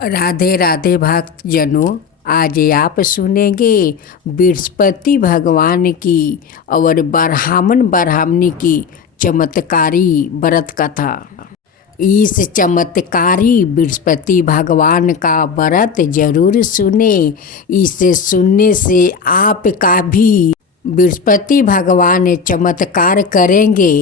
राधे राधे भक्तजनों, आज आप सुनेंगे बृहस्पति भगवान की और ब्राह्मणी की चमत्कारी व्रत कथा। इस चमत्कारी बृहस्पति भगवान का व्रत जरूर सुने। इसे सुनने से आपका भी बृहस्पति भगवान चमत्कार करेंगे।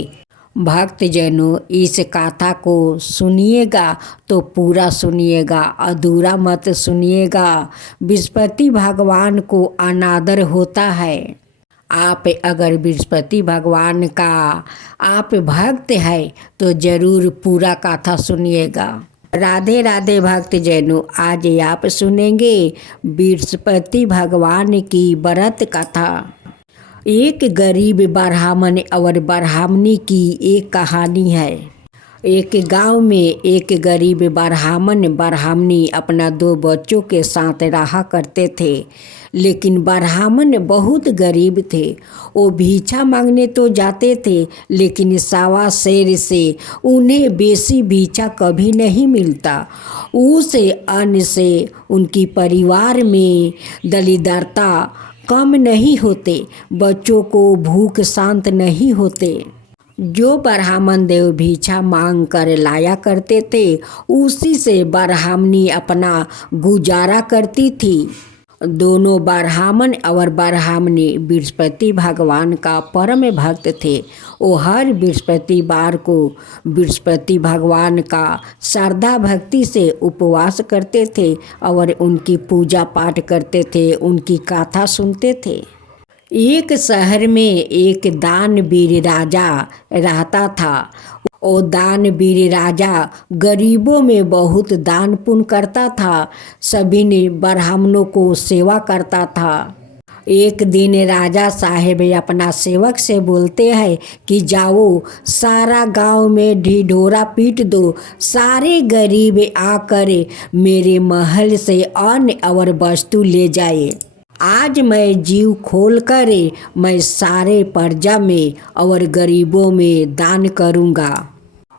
भक्तजनों, इस कथा को सुनिएगा तो पूरा सुनिएगा, अधूरा मत सुनिएगा। बृहस्पति भगवान को अनादर होता है। आप अगर बृहस्पति भगवान का आप भक्त है तो जरूर पूरा कथा सुनिएगा। राधे राधे भक्तजनों, आज आप सुनेंगे बृहस्पति भगवान की व्रत कथा। एक गरीब ब्राह्मण और ब्राह्मणी की एक कहानी है। एक गांव में एक गरीब ब्राह्मण ब्राह्मणी अपना 2 बच्चों के साथ रहा करते थे। लेकिन ब्राह्मण बहुत गरीब थे। वो भिक्षा मांगने तो जाते थे, लेकिन सवा शेर से उन्हें बेसी भिक्षा कभी नहीं मिलता। उस अन्न से उनकी परिवार में दरिद्रता कम नहीं होते, बच्चों को भूख शांत नहीं होते। जो ब्राह्मण देव भिक्षा मांग कर लाया करते थे, उसी से ब्राह्मणी अपना गुजारा करती थी। दोनों ब्राह्मण और ब्राह्मणी बृहस्पति भगवान का परम भक्त थे। वो हर बृहस्पतिवार को बृहस्पति भगवान का श्रद्धा भक्ति से उपवास करते थे और उनकी पूजा पाठ करते थे, उनकी कथा सुनते थे। एक शहर में एक दानवीर राजा रहता था। वो दानवीर राजा गरीबों में बहुत दान पुण्य करता था, सभी ने ब्राह्मणों को सेवा करता था। एक दिन राजा साहेब अपना सेवक से बोलते हैं कि जाओ सारा गांव में ढिढोरा पीट दो, सारे गरीब आकर मेरे महल से अन्न और वस्तु ले जाए। आज मैं जीव खोल कर मैं सारे प्रजा में और गरीबों में दान करूँगा।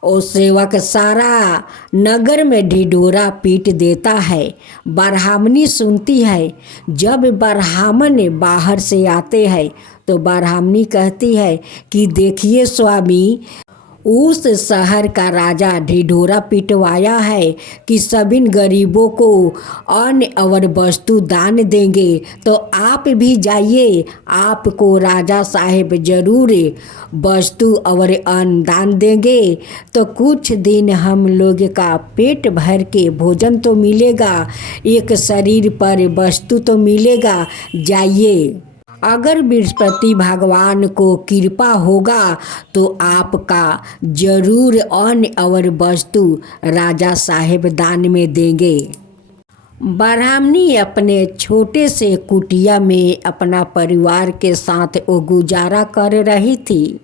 और सेवक सारा नगर में ढिढोरा पीट देता है। ब्राह्मणी सुनती है। जब ब्राह्मण बाहर से आते हैं तो ब्राह्मणी कहती है कि देखिए स्वामी, उस शहर का राजा ढिढोरा पिटवाया है कि सभी गरीबों को अन्न और वस्तु दान देंगे, तो आप भी जाइए, आपको राजा साहेब जरूर वस्तु और अन्न दान देंगे। तो कुछ दिन हम लोग का पेट भर के भोजन तो मिलेगा, एक शरीर पर वस्तु तो मिलेगा, जाइए। अगर बृहस्पति भगवान को कृपा होगा तो आपका जरूर अन्न और वस्तु राजा साहेब दान में देंगे। ब्राह्मणी अपने छोटे से कुटिया में अपना परिवार के साथ वो गुजारा कर रही थी।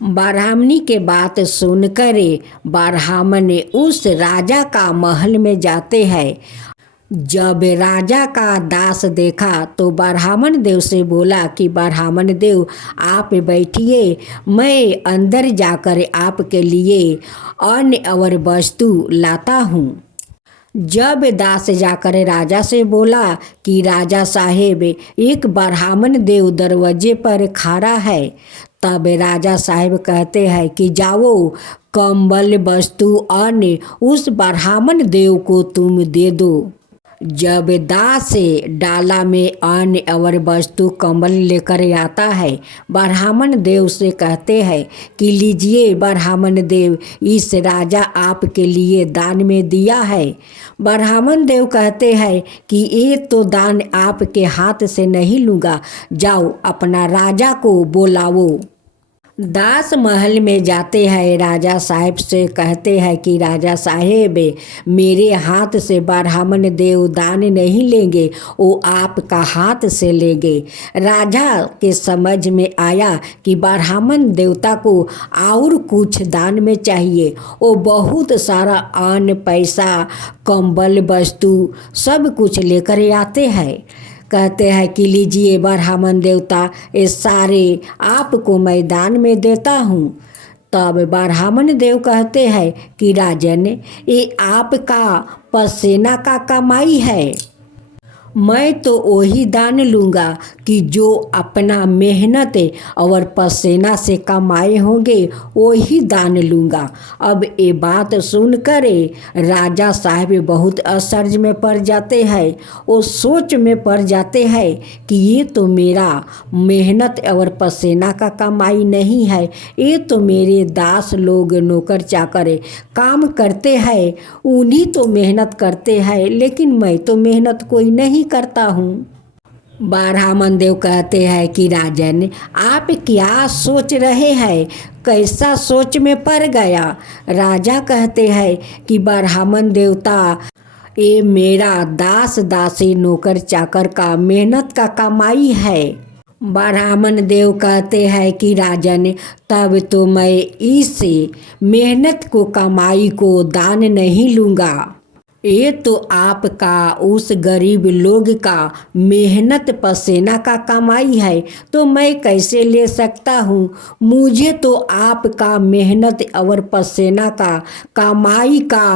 ब्राह्मणी के बात सुनकर ब्राह्मण उस राजा का महल में जाते हैं। जब राजा का दास देखा तो ब्राह्मण देव से बोला कि ब्राह्मण देव आप बैठिए, मैं अंदर जाकर आपके लिए अन्न और वस्तु लाता हूँ। जब दास जाकर राजा से बोला कि राजा साहेब एक ब्राह्मण देव दरवाजे पर खड़ा है, तब राजा साहेब कहते हैं कि जाओ कंबल वस्तु अन्न उस ब्राह्मण देव को तुम दे दो। जब दास डाला में अन्न और वस्तु कंबल लेकर आता है, ब्राह्मण देव से कहते हैं कि लीजिए ब्राह्मण देव, इस राजा आपके लिए दान में दिया है। ब्राह्मण देव कहते हैं कि ये तो दान आपके हाथ से नहीं लूँगा, जाओ अपना राजा को बुलाओ। दास महल में जाते हैं, राजा साहेब से कहते हैं कि राजा साहेब मेरे हाथ से ब्राह्मण देव दान नहीं लेंगे, वो आपका हाथ से लेंगे। राजा के समझ में आया कि ब्राह्मण देवता को और कुछ दान में चाहिए। वो बहुत सारा अन्न पैसा कंबल वस्तु सब कुछ लेकर आते हैं। कहते हैं कि लीजिए ब्राह्मण देवता, ये सारे आपको मैदान में देता हूँ। तब ब्राह्मण देव कहते हैं कि राजन, ये आपका पसीना का कमाई है। मैं तो वही दान लूँगा कि जो अपना मेहनत और पसीना से कमाए होंगे, वही दान लूँगा। अब ये बात सुनकर राजा साहब बहुत असर्ज में पड़ जाते हैं। वो सोच में पड़ जाते हैं कि ये तो मेरा मेहनत और पसीना का कमाई नहीं है, ये तो मेरे दास लोग नौकर चाकर काम करते हैं, उन्हीं तो मेहनत करते हैं, लेकिन मैं तो मेहनत कोई नहीं करता हूँ। ब्राह्मण देव कहते हैं कि राजन, आप क्या सोच रहे हैं, कैसा सोच में पड़ गया। राजा कहते हैं कि ब्राह्मण देवता, ये मेरा दास दासी नौकर चाकर का मेहनत का कमाई है। ब्राह्मण देव कहते हैं कि राजन, तब तो मैं इस मेहनत को कमाई को दान नहीं लूँगा। ये तो आपका उस गरीब लोग का मेहनत पसीना का कमाई है, तो मैं कैसे ले सकता हूँ। मुझे तो आपका मेहनत और पसीना का कमाई का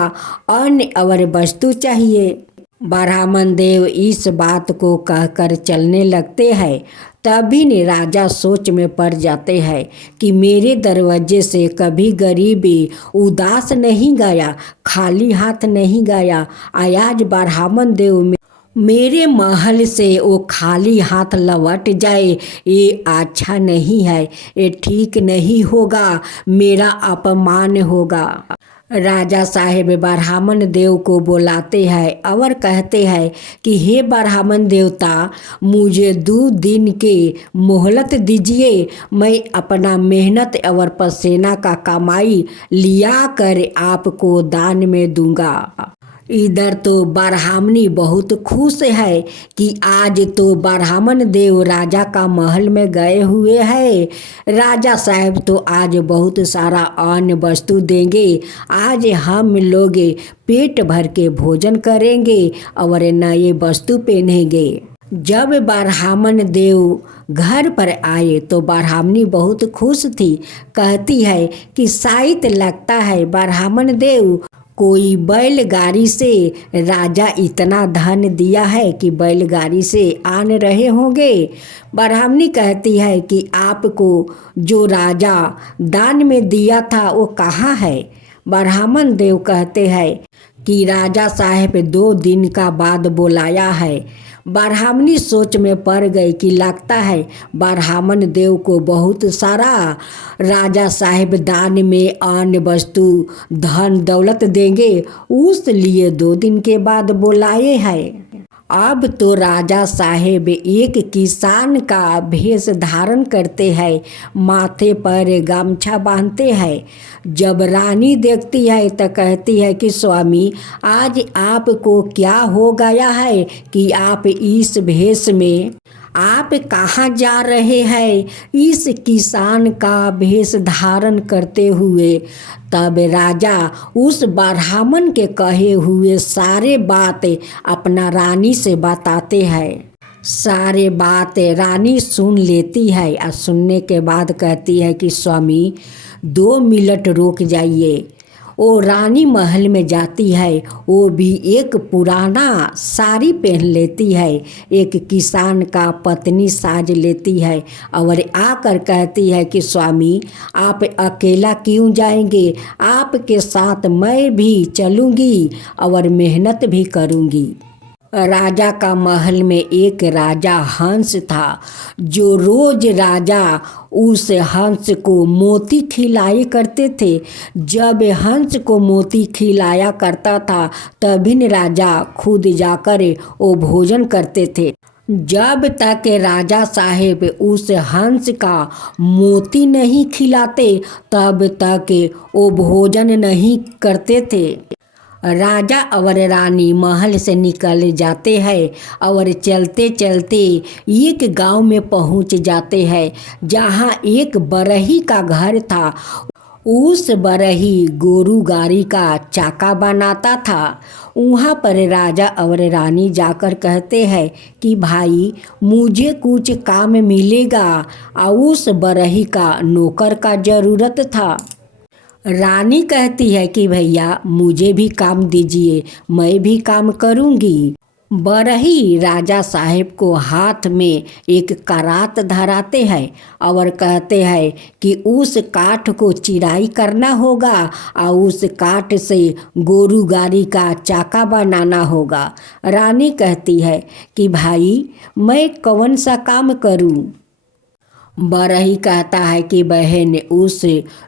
अन्न और वस्तु चाहिए। ब्राह्मण देव इस बात को कहकर चलने लगते हैं। तभी ने राजा सोच में पड़ जाते हैं कि मेरे दरवाजे से कभी गरीबी उदास नहीं गया, खाली हाथ नहीं गया। आज ब्राह्मण देव मेरे महल से वो खाली हाथ लौट जाए, ये अच्छा नहीं है, ये ठीक नहीं होगा, मेरा अपमान होगा। राजा साहेब ब्राह्मण देव को बुलाते हैं और कहते हैं कि हे ब्राह्मण देवता, मुझे 2 दिन के मोहलत दीजिए, मैं अपना मेहनत और पसीना का कमाई लिया कर आपको दान में दूंगा। इधर तो ब्राह्मणी बहुत खुश है कि आज तो ब्राह्मण देव राजा का महल में गए हुए हैं। राजा साहब तो आज बहुत सारा अन्न वस्तु देंगे, आज हम लोग पेट भर के भोजन करेंगे और नए वस्तु पहनेंगे। जब ब्राह्मण देव घर पर आए तो ब्राह्मणी बहुत खुश थी। कहती है कि शायद लगता है ब्राह्मण देव कोई बैलगाड़ी से राजा इतना धन दिया है कि बैलगाड़ी से आन रहे होंगे। ब्राह्मणी कहती है कि आपको जो राजा दान में दिया था वो कहाँ है। ब्राह्मण देव कहते हैं कि राजा साहब 2 दिन का बाद बुलाया है। ब्राह्मणी सोच में पड़ गई कि लगता है ब्राह्मण देव को बहुत सारा राजा साहब दान में अन्न वस्तु धन दौलत देंगे, उस लिए 2 दिन के बाद बुलाए हैं। अब तो राजा साहेब एक किसान का भेष धारण करते हैं, माथे पर गमछा बांधते हैं। जब रानी देखती है तो कहती है कि स्वामी, आज आपको क्या हो गया है कि आप इस भेष में आप कहाँ जा रहे हैं इस किसान का भेष धारण करते हुए। तब राजा उस ब्राह्मण के कहे हुए सारे बात अपना रानी से बताते हैं। सारे बात रानी सुन लेती है और सुनने के बाद कहती है कि स्वामी 2 मिनट रुक जाइए। वो रानी महल में जाती है, वो भी एक पुराना साड़ी पहन लेती है, एक किसान का पत्नी साज लेती है और आकर कहती है कि स्वामी आप अकेला क्यों जाएंगे, आपके साथ मैं भी चलूँगी और मेहनत भी करूँगी। राजा का महल में एक राजा हंस था, जो रोज राजा उस हंस को मोती खिलाए करते थे। जब हंस को मोती खिलाया करता था तभी राजा खुद जाकर वो भोजन करते थे। जब तक राजा साहेब उस हंस का मोती नहीं खिलाते तब तक वो भोजन नहीं करते थे। राजा और रानी महल से निकल जाते हैं और चलते चलते एक गांव में पहुंच जाते हैं, जहां एक बरही का घर था। उस बरही गोरू गाड़ी का चाका बनाता था। वहाँ पर राजा और रानी जाकर कहते हैं कि भाई मुझे कुछ काम मिलेगा, और उस बरही का नौकर का ज़रूरत था। रानी कहती है कि भैया मुझे भी काम दीजिए, मैं भी काम करूँगी। बरही राजा साहेब को हाथ में एक करात धराते हैं और कहते हैं कि उस काठ को चिराई करना होगा और उस काठ से गोरू गाड़ी का चाका बनाना होगा। रानी कहती है कि भाई मैं कौन सा काम करूं? बरही कहता है कि बहन उस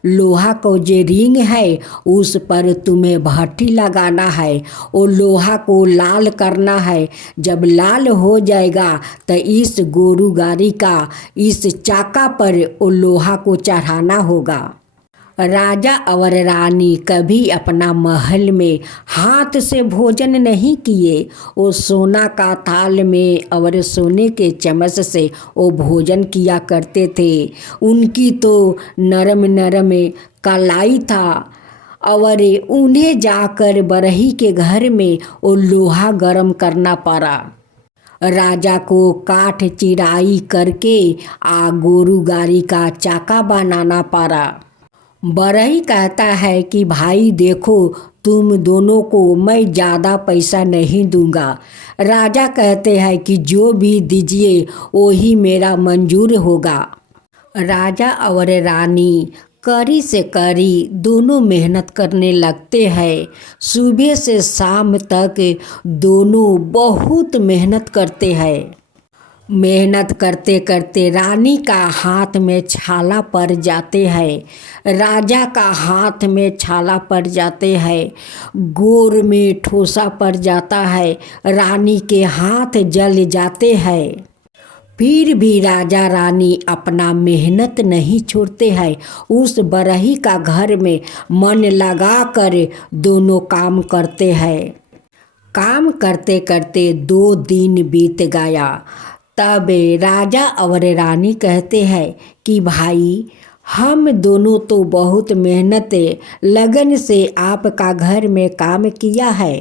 लोहा को जो रिंग है उस पर तुम्हें भट्टी लगाना है, वो लोहा को लाल करना है। जब लाल हो जाएगा तो इस गोरू गाड़ी का इस चाका पर वो लोहा को चढ़ाना होगा। राजा और रानी कभी अपना महल में हाथ से भोजन नहीं किए। वो सोना का थाल में और सोने के चम्मच से वो भोजन किया करते थे। उनकी तो नरम नरम कलाई था और उन्हें जाकर बरही के घर में वो लोहा गर्म करना पड़ा। राजा को काठ चिराई करके गोरू गाड़ी का चाका बनाना पड़ा। बरही कहता है कि भाई देखो तुम दोनों को मैं ज़्यादा पैसा नहीं दूंगा। राजा कहते हैं कि जो भी दीजिए वही मेरा मंजूर होगा। राजा और रानी कड़ी से कड़ी दोनों मेहनत करने लगते हैं। सुबह से शाम तक दोनों बहुत मेहनत करते हैं। मेहनत करते करते रानी का हाथ में छाला पड़ जाते हैं, राजा का हाथ में छाला पड़ जाते हैं, गोर में ठोसा पड़ जाता है, रानी के हाथ जल जाते हैं। फिर भी राजा रानी अपना मेहनत नहीं छोड़ते हैं। उस बरही का घर में मन लगा कर दोनों काम करते हैं। काम करते करते 2 दिन बीत गया। तब राजा और रानी कहते हैं कि भाई हम दोनों तो बहुत मेहनत लगन से आपका घर में काम किया है।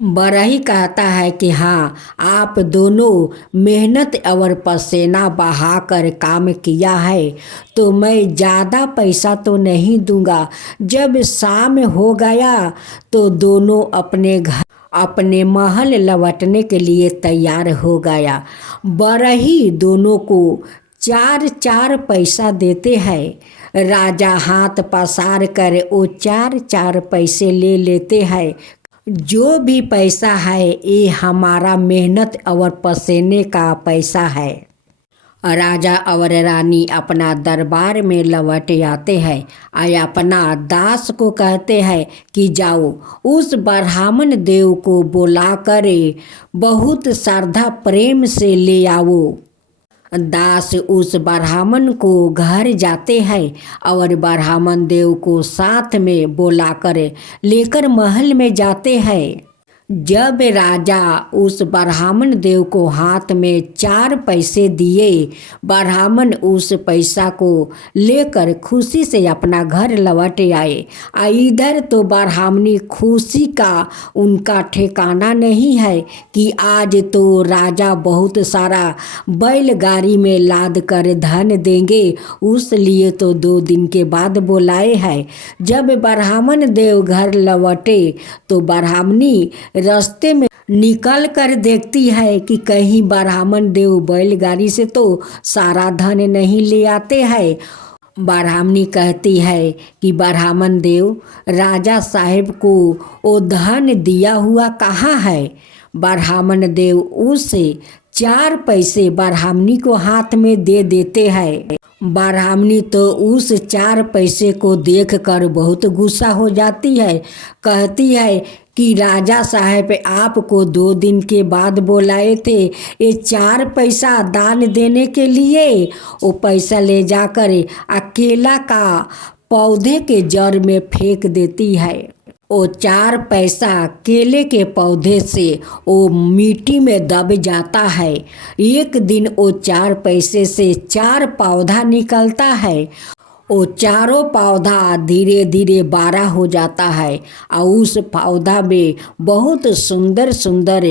बरही कहता है कि हाँ आप दोनों मेहनत और पसीना बहाकर काम किया है तो मैं ज़्यादा पैसा तो नहीं दूंगा। जब शाम हो गया तो दोनों अपने महल लौटने के लिए तैयार हो गया। बरही दोनों को 4 पैसा देते हैं। राजा हाथ पसार कर वो 4 पैसे ले लेते हैं। जो भी पैसा है ये हमारा मेहनत और पसीने का पैसा है। राजा और रानी अपना दरबार में लौट आते हैं और अपना दास को कहते हैं कि जाओ उस ब्राह्मण देव को बुला कर बहुत श्रद्धा प्रेम से ले आओ। दास उस ब्राह्मण को घर जाते हैं और ब्राह्मण देव को साथ में बुलाकर लेकर महल में जाते हैं। जब राजा उस ब्राह्मण देव को हाथ में 4 पैसे दिए, ब्राह्मण उस पैसा को लेकर खुशी से अपना घर लौट आए। इधर तो ब्राह्मणी खुशी का उनका ठिकाना नहीं है कि आज तो राजा बहुत सारा बैलगाड़ी में लाद कर धन देंगे, उस लिए तो 2 दिन के बाद बुलाए हैं। जब ब्राह्मण देव घर लौटे तो ब्राह्मणी रास्ते में निकल कर देखती है कि कहीं ब्राह्मण देव बैलगाड़ी से तो सारा धन नहीं ले आते हैं। ब्राह्मणी कहती है कि ब्राह्मण देव राजा साहेब को वो धन दिया हुआ कहाँ है। ब्राह्मण देव उससे 4 पैसे ब्राह्मणी को हाथ में दे देते हैं। ब्राह्मणी तो उस 4 पैसे को देखकर बहुत गुस्सा हो जाती है। कहती है कि राजा साहब आपको 2 दिन के बाद बुलाए थे, ये 4 पैसा दान देने के लिए। वो पैसा ले जाकर केला का पौधे के जड़ में फेंक देती है। वो 4 पैसा केले के पौधे से वो मिट्टी में दब जाता है। एक दिन वो 4 पैसे से 4 पौधा निकलता है। वो चारों पौधा धीरे धीरे बड़ा हो जाता है और उस पौधा में बहुत सुंदर सुंदर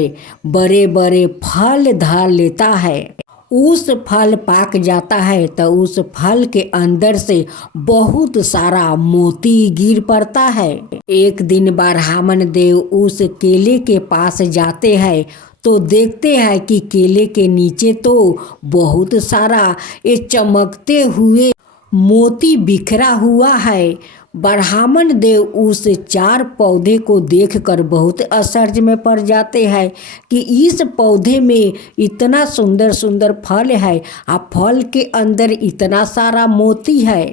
बड़े बड़े फल धर लेता है। उस फल पाक जाता है तो उस फल के अंदर से बहुत सारा मोती गिर पड़ता है। एक दिन ब्राह्मण देव उस केले के पास जाते हैं तो देखते हैं कि केले के नीचे तो बहुत सारा ये चमकते हुए मोती बिखरा हुआ है। ब्राह्मण देव उस 4 पौधे को देखकर बहुत आश्चर्य में पड़ जाते हैं कि इस पौधे में इतना सुंदर सुंदर फल है, फल के अंदर इतना सारा मोती है।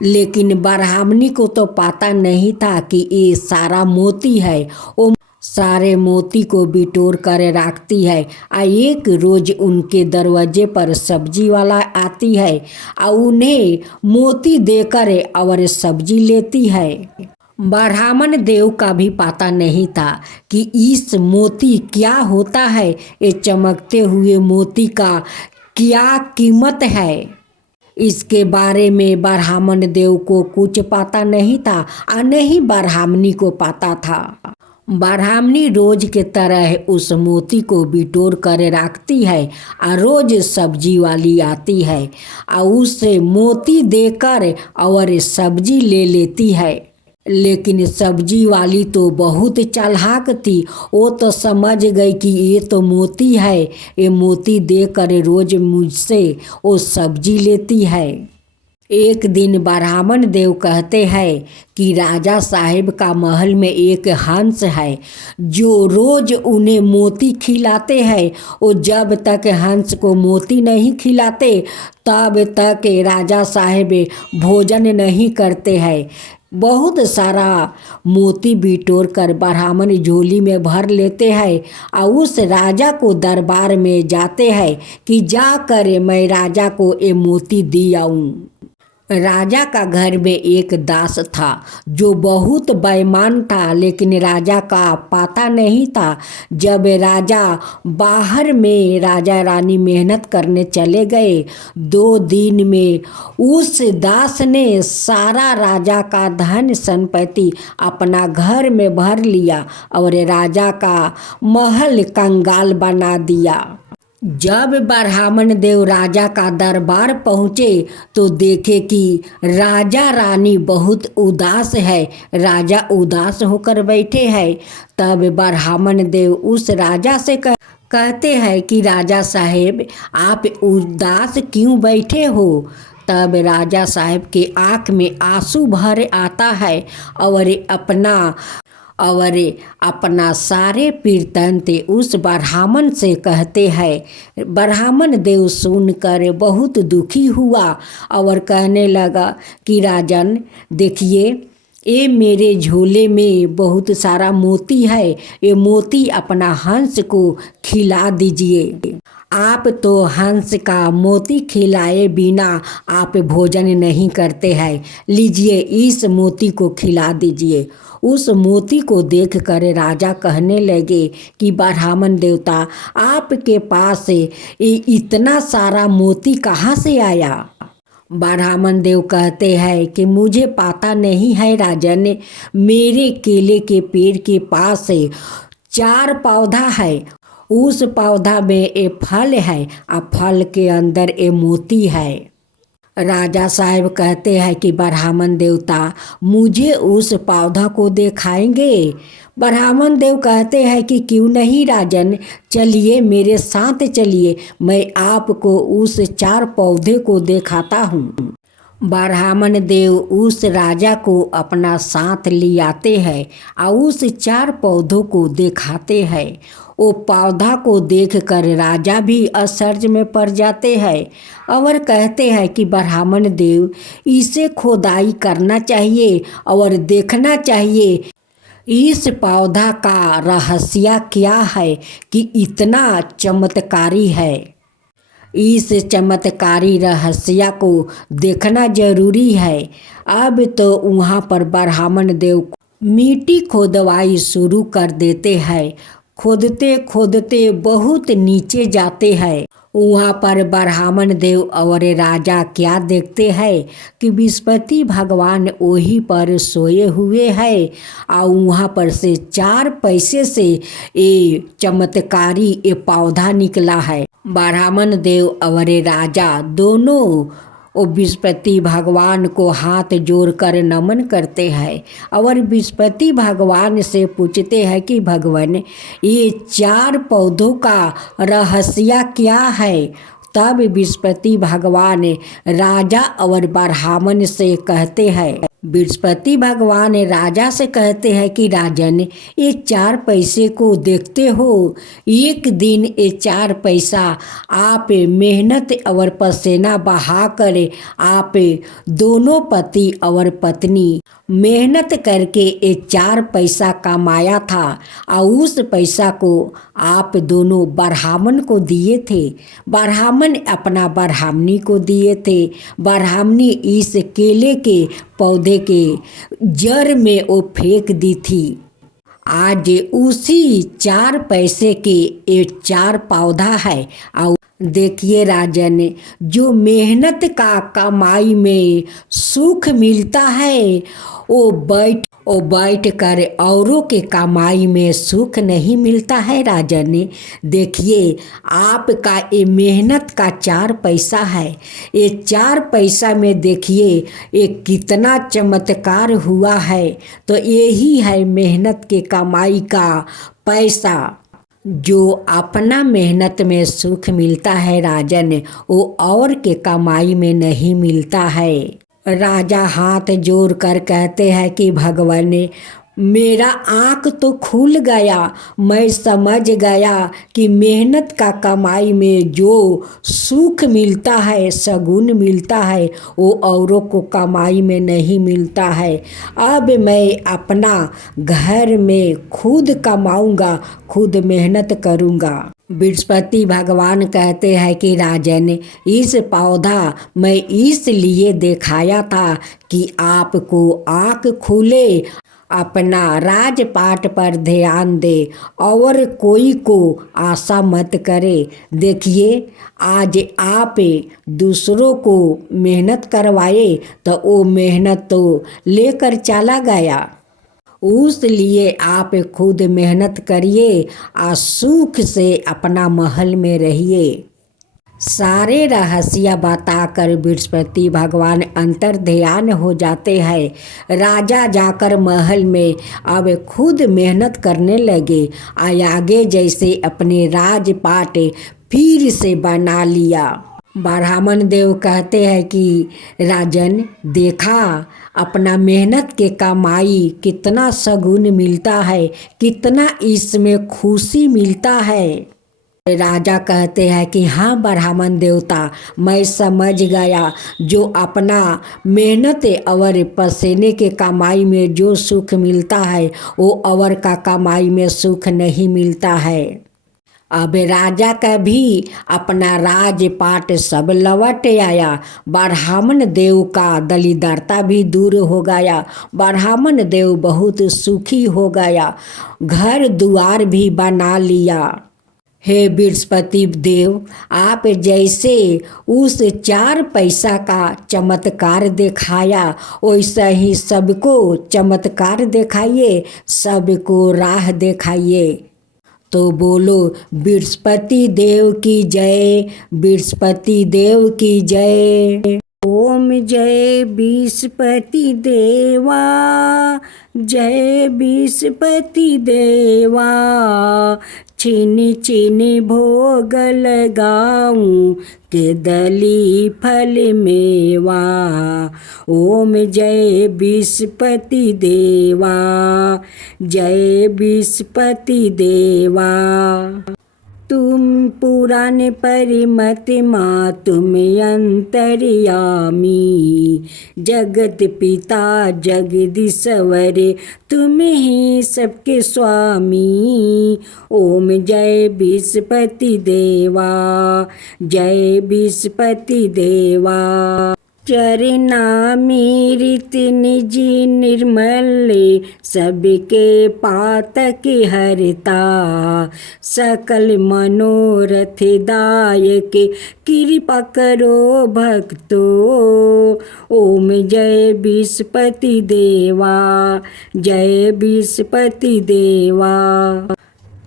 लेकिन ब्राह्मणी को तो पता नहीं था कि ये सारा मोती है। वो सारे मोती को बिटोर कर रखती है। एक रोज उनके दरवाजे पर सब्जी वाला आती है और उन्हें मोती देकर और सब्जी लेती है। ब्राह्मण देव का भी पता नहीं था कि इस मोती क्या होता है, ये चमकते हुए मोती का क्या कीमत है। इसके बारे में ब्राह्मण देव को कुछ पता नहीं था और नहीं ब्राह्मणी को पता था। ब्राह्मणी रोज के तरह उस मोती को बिटोर कर रखती है और रोज सब्जी वाली आती है और उसे मोती देकर और सब्जी ले लेती है। लेकिन सब्जी वाली तो बहुत चालाक थी। वो तो समझ गई कि ये तो मोती है, ये मोती देकर रोज मुझसे वो सब्जी लेती है। एक दिन ब्राह्मण देव कहते हैं कि राजा साहेब का महल में एक हंस है जो रोज उन्हें मोती खिलाते हैं। वो जब तक हंस को मोती नहीं खिलाते तब तक राजा साहेब भोजन नहीं करते हैं। बहुत सारा मोती बिटोर कर ब्राह्मण झोली में भर लेते हैं और उस राजा को दरबार में जाते हैं कि जाकर मैं राजा को ये मोती दी आऊँ। राजा का घर में एक दास था जो बहुत बेईमान था, लेकिन राजा का पता नहीं था। जब राजा बाहर में राजा रानी मेहनत करने चले गए, 2 दिन में उस दास ने सारा राजा का धन संपत्ति अपना घर में भर लिया और राजा का महल कंगाल बना दिया। जब ब्राह्मण देव राजा का दरबार पहुँचे तो देखे कि राजा रानी बहुत उदास है। राजा उदास होकर बैठे हैं। तब ब्राह्मण देव उस राजा से कहते हैं कि राजा साहेब आप उदास क्यों बैठे हो। तब राजा साहेब के आँख में आंसू भर आता है और अपना सारे पीरतंत्र उस ब्राह्मण से कहते हैं। ब्राह्मण देव सुनकर बहुत दुखी हुआ और कहने लगा कि राजन देखिए, ये मेरे झोले में बहुत सारा मोती है, ये मोती अपना हंस को खिला दीजिए। आप तो हंस का मोती खिलाए बिना आप भोजन नहीं करते हैं, लीजिए इस मोती को खिला दीजिए। उस मोती को देखकर राजा कहने लगे कि ब्राह्मण देवता आपके पास इतना सारा मोती कहाँ से आया। ब्राह्मण देव कहते हैं कि मुझे पता नहीं है राजन, मेरे केले के पेड़ के पास 4 पौधा है, उस पौधा में ये फल है और फल के अंदर ये मोती है। राजा साहब कहते हैं कि ब्राह्मण देवता मुझे उस पौधा को दिखाएंगे। ब्राह्मण देव कहते हैं कि क्यों नहीं राजन, चलिए मेरे साथ चलिए, मैं आपको उस 4 पौधे को दिखाता हूँ। ब्राह्मण देव उस राजा को अपना साथ ले आते हैं और उस 4 पौधों को दिखाते हैं। वो पौधा को देखकर राजा भी आश्चर्य में पड़ जाते हैं और कहते हैं कि ब्राह्मण देव इसे खोदाई करना चाहिए और देखना चाहिए इस पौधा का रहस्य क्या है कि इतना चमत्कारी है। इस चमत्कारी रहस्य को देखना जरूरी है। अब तो वहाँ पर ब्राह्मण देव मिट्टी खोदवाई शुरू कर देते हैं। खोदते खोदते बहुत नीचे जाते हैं। वहाँ पर ब्राह्मण देव और राजा क्या देखते हैं कि बृहस्पति भगवान वहीं पर सोए हुए हैं और वहाँ पर से 4 पैसे से ये चमत्कारी ये पौधा निकला है। ब्राह्मण देव और राजा दोनों वो बृहस्पति भगवान को हाथ जोड़कर नमन करते हैं और बृहस्पति भगवान से पूछते हैं कि भगवान ये 4 पौधों का रहस्य क्या है। तब बृहस्पति भगवान राजा और ब्राह्मण से कहते हैं, बृहस्पति भगवान राजा से कहते हैं कि राजन ये 4 पैसे को देखते हो, एक दिन ये 4 पैसा आप मेहनत और पसीना बहाकर आप दोनों पति और पत्नी मेहनत करके ये 4 पैसा कमाया था और उस पैसा को आप दोनों ब्राह्मण को दिए थे। ब्राह्मण अपना ब्राह्मणी को दिए थे। ब्राह्मणी इस केले के पौधे के जड़ में वो फेंक दी थी। आज उसी 4 पैसे के ये 4 पौधा है। और देखिए राजन, जो मेहनत का कमाई में सुख मिलता है वो बैठ कर औरों के कमाई में सुख नहीं मिलता है। राजन देखिए, आपका ये मेहनत का 4 पैसा है। ये 4 पैसा में देखिए ये कितना चमत्कार हुआ है। तो यही है मेहनत के कमाई का पैसा। जो अपना मेहनत में सुख मिलता है राजन, वो और के कमाई में नहीं मिलता है। राजा हाथ जोड़ कर कहते हैं कि भगवान मेरा आँख तो खुल गया, मैं समझ गया कि मेहनत का कमाई में जो सुख मिलता है, सगुन मिलता है, वो औरों को कमाई में नहीं मिलता है। अब मैं अपना घर में खुद कमाऊंगा, खुद मेहनत करूंगा। बृहस्पति भगवान कहते हैं कि राजन इस पौधा मैं इसलिए दिखाया था कि आपको आँख खुले, अपना राजपाट पर ध्यान दे और कोई को आशा मत करे। देखिए, आज आप दूसरों को मेहनत करवाए तो वो मेहनत तो लेकर चला गया। उस लिए आप खुद मेहनत करिए और सुख से अपना महल में रहिए। सारे रहस्य बताकर बृहस्पति भगवान अंतर ध्यान हो जाते हैं। राजा जाकर महल में अब खुद मेहनत करने लगे। आगे जैसे अपने राजपाट फिर से बना लिया। ब्राह्मण देव कहते हैं कि राजन देखा, अपना मेहनत के कमाई कितना सगुन मिलता है, कितना इसमें खुशी मिलता है। राजा कहते हैं कि हाँ ब्राह्मण देवता, मैं समझ गया, जो अपना मेहनत और पसीने के कमाई में जो सुख मिलता है वो और का कमाई में सुख नहीं मिलता है। अब राजा का भी अपना राजपाट सब लौट आया। ब्राह्मण देव का दलिद्रता भी दूर हो गया। ब्राह्मण देव बहुत सुखी हो गया, घर द्वार भी बना लिया। हे बृहस्पति देव, आप जैसे उस 4 पैसा का चमत्कार दिखाया वैसा ही सबको चमत्कार दिखाइए, सबको राह दिखाइए। तो बोलो बृहस्पति देव की जय, बृहस्पति देव की जय। ओम जय बृहस्पति देवा, जय बृहस्पति देवा। चीनी चीनी भोग लगाऊं के दली फल मेवा। ओम जय बृहस्पति देवा, जय बृहस्पति देवा। तुम पुराण परिमत माँ, तुम अंतर्यामी, जगत पिता जगदीश्वर, तुम ही सबके स्वामी। ओम जय बृहस्पति देवा, जय बृहस्पति देवा। चरना रीत निज निर्मल, सबके पातक हरता, सकल मनोरथ दायक, कृपा करो भक्तो। ओम जय बृहस्पति देवा, जय बृहस्पति देवा।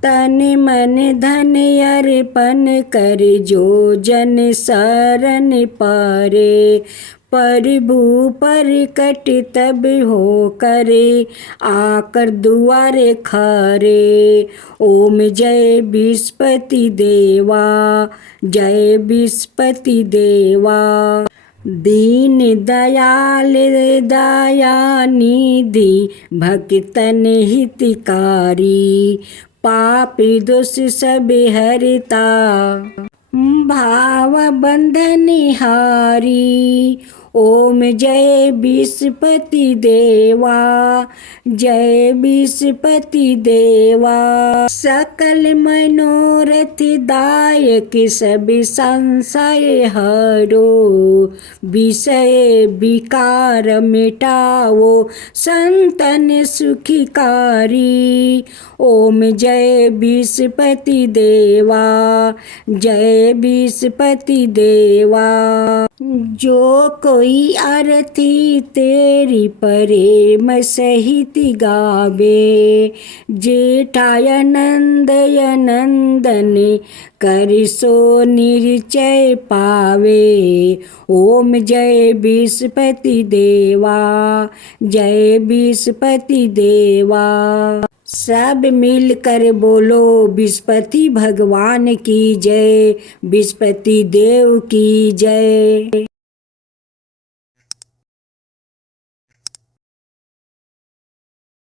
तन मन धन अर्पण कर जो जन शरण पारे। प्रभु प्रकट तब हो करे आकर दुआरे खरे। ओम जय विस्पति देवा, जय विस्पति देवा। दीन दयाल दया निधि भक्तन हितकारी। पापी दोष सब हरता भाव बंधन हारी। ओम जय विस्पति देवा, जय विस्पति देवा। सकल मनोरथ दायक सब संशय हरो। विषय विकार मिटाओ संतन सुखकारी। ओम जय विस्पति देवा, जय विस्पति देवा। जो कोई आरती तेरी प्रेम सहित गावे। जेठाय नंदय नंदन कर सो निश्चय पावे। ओम जय विस्पति देवा, जय विस्पति देवा। सब मिलकर बोलो विस्पति भगवान की जय, विस्पति देव की जय।